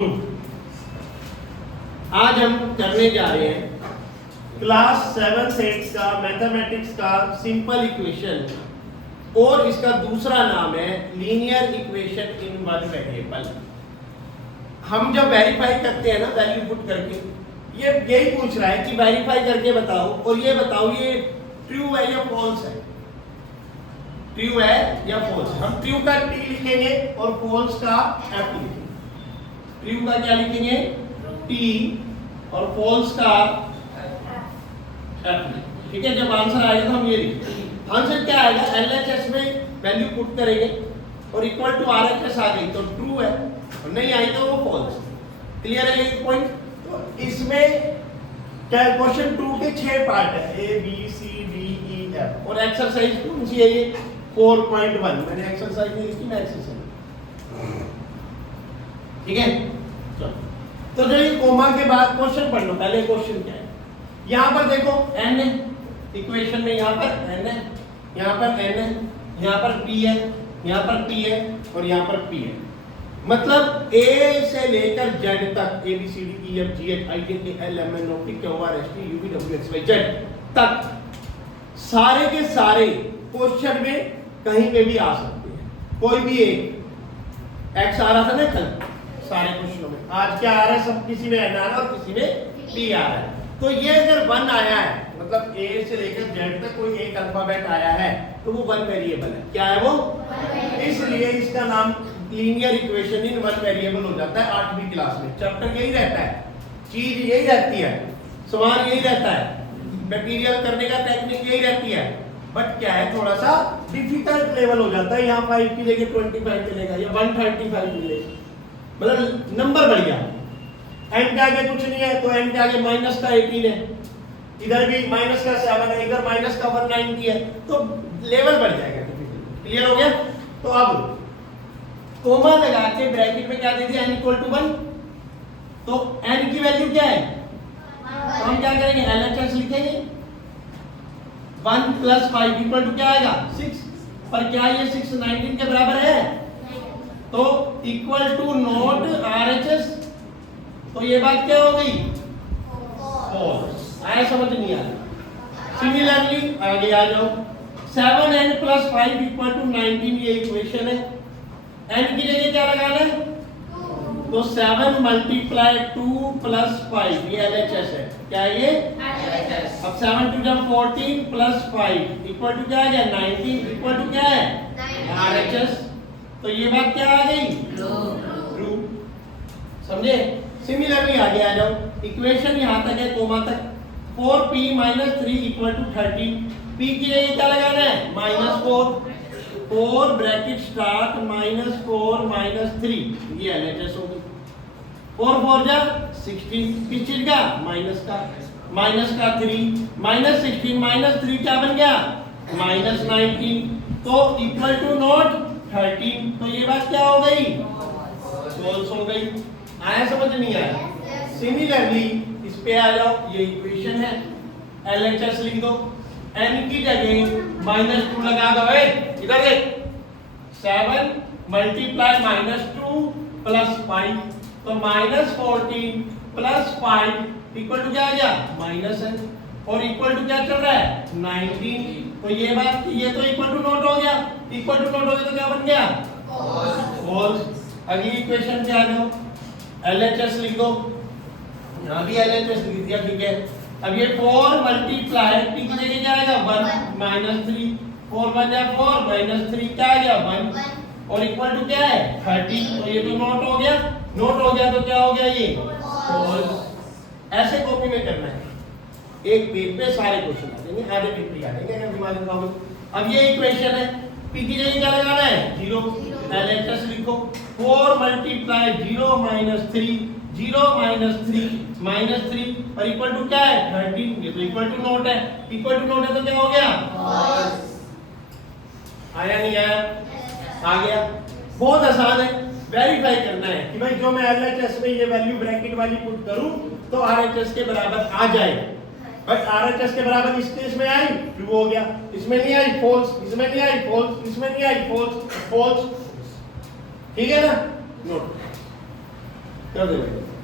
आज हम करने जा रहे हैं क्लास 7-8 का मैथमेटिक्स का सिंपल इक्वेशन और इसका दूसरा नाम है linear equation in one variable. हम जब वेरीफाई करते हैं ना वैल्यू पुट करके, ये यही पूछ रहा है कि वेरीफाई करके बताओ और ये बताओ ये ट्रू है या फॉल्स है, ट्रू है या फॉल्स। हम ट्रू का टी लिखेंगे और फॉल्स का एफ लिखेंगे। ट्रू का क्या लिखेंगे टी और फॉल्स का एफ। ठीक है, जब आंसर आएगा तो हम ये लिखेंगे। आंसर क्या आएगा, एलएचएस में वैल्यू पुट करेंगे और इक्वल टू आरएचएस आ गई तो ट्रू है और नहीं आई तो वो फॉल्स। क्लियर है ये पॉइंट। तो इसमें क्या क्वेश्चन 2 के 6 पार्ट है, A B C D E F और एक्सरसाइज कौन सी है ये 4.1। मैंने एक्सरसाइज नहीं लिखी, मैं एक्सरसाइज। ठीक है, तो जो ये कोमा के बाद क्वेश्चन पढ़ लो। पहले क्वेश्चन क्या है, यहां पर देखो n है इक्वेशन में, यहां पर n है, यहां पर n है, यहां पर p है, यहां पर p है और यहां पर p है। मतलब a से लेकर z तक a b c d e f g h i j k l m n o p q r s t u v w x y z तक सारे के सारे क्वेश्चन में कहीं पे भी आ सकते हैं। कोई भी एक x आ रहा था ना कल सारे क्वेश्चनों में, आज क्या आ रहा है, सब किसी में n आ रहा है और किसी में p आ रहा है। तो ये अगर 1 आया है मतलब a से लेकर z तक कोई एक अल्फाबेट आया है तो वो 1 वेरिएबल है। क्या है वो, इसलिए इसका नाम लीनियर इक्वेशन इन 1 वेरिएबल हो जाता है 8वीं क्लास में। चैप्टर यही रहता है, चीज यही रहती है, सवाल यही रहता है, मटेरियल करने का टेक्निक यही रहती है। बट क्या है, थोड़ा सा डिफिकल्ट लेवल हो जाता है। यहाँ 5 की जगह 25 मिलेगा या 135 मिलेगा, मतलब नंबर बढ़ गया। n के आगे कुछ नहीं है तो n के आगे माइनस का 18 है, इधर भी माइनस का 7 है, इधर माइनस का 190 है, तो लेवल बढ़ जाएगा। क्लियर हो गया। तो अब कोमा लगा के ब्रैकेट में क्या दे दिया, n इक्वल टू 1। तो n की वैल्यू क्या है, तो हम क्या करेंगे, एलएचएस लिखेंगे 1 + 5 इक्वल टू क्या आएगा 6। पर क्या ये 6 19 के बराबर है, तो इक्वल टू नॉट आरएचएस। तो ये बात क्या हो गई, फॉल्स। आया समझ नहीं आया। सिमिलरली आगे आ जाओ, 7n + 5 इक्वल टू 19 ये इक्वेशन है। n की जगह क्या लगाना है, तो 7 × 2 + 5 ये एलएचएस है। क्या ये एलएचएस। अब 7 × 2 = 14 + 5 इक्वल टू क्या आ गया 19 इक्वल टू क्या है आरएचएस। तो ये बात क्या आ गई, ट्रू। समझे। सिमिलरली आगे आ जाओ, इक्वेशन यहां तक है कोमा तक। 4p - 3 equal to 30। p की जगह क्या लगाना है -4, 4 ब्रैकेट स्टार्ट -4 - 3 ये एलएचएस हो गई। 4 4 जा 16 पीछे का माइनस का 3 -16 - 3 क्या बन गया -19। तो इक्वल टू नॉट 13। तो ये बात क्या हो गई, फॉल्स हो गई। आया समझ नहीं आया। सिमिलरली इस पे आ जाओ, ये इक्वेशन है, एलएचएस लिख दो, n की जगह -2 लगा दो। इधर देख 7 × -2 + 5 तो -14 + 5 इक्वल टू क्या आ गया माइनस है और इक्वल टू क्या चल रहा है 19। तो ये बात, ये तो इक्वल टू नॉट हो गया, इक्वल टू नॉट हो गया तो क्या बन गया फॉल्स। अगली इक्वेशन पे आ जाओ, एलएचएस लिख दो, यहां भी एलएचएस लिख दिया। ठीक है, अब ये 4 × p की जगह क्या आएगा 1 - 3 4 × 4 - 3 क्या आ गया 1 और इक्वल टू क्या है 30। तो ये तो नॉट हो गया, नॉट हो गया तो क्या हो गया ये फॉल्स। ऐसे कॉपी में करना है, एक पेज पे सारे क्वेश्चन आ जाएंगे, आधे पेज पे आ जाएंगे अगर दिमाग लगाओगे। अब ये इक्वेशन है, p की जगह क्या लगाना है 0, एलएचएस लिखो 4 × 0 - 3 0 - 3 और इक्वल टू क्या है 13। ये तो इक्वल टू नॉट है, इक्वल टू नॉट है तो क्या हो गया फॉल्स। आया नहीं आया, आ गया। बहुत आसान है, वेरीफाई करना है कि भाई जो मैं एलएचएस में ये वैल्यू ब्रैकेट वाली पुट करूं तो आरएचएस के बराबर आ जाए। बट आरएचएस के बराबर इस केस में आई, ट्रू हो गया, इसमें नहीं आई फॉल्स, इसमें नहीं आई फॉल्स, इसमें नहीं आई फॉल्स, फॉल्स। ठीक है ना, नोट। कर दे भाई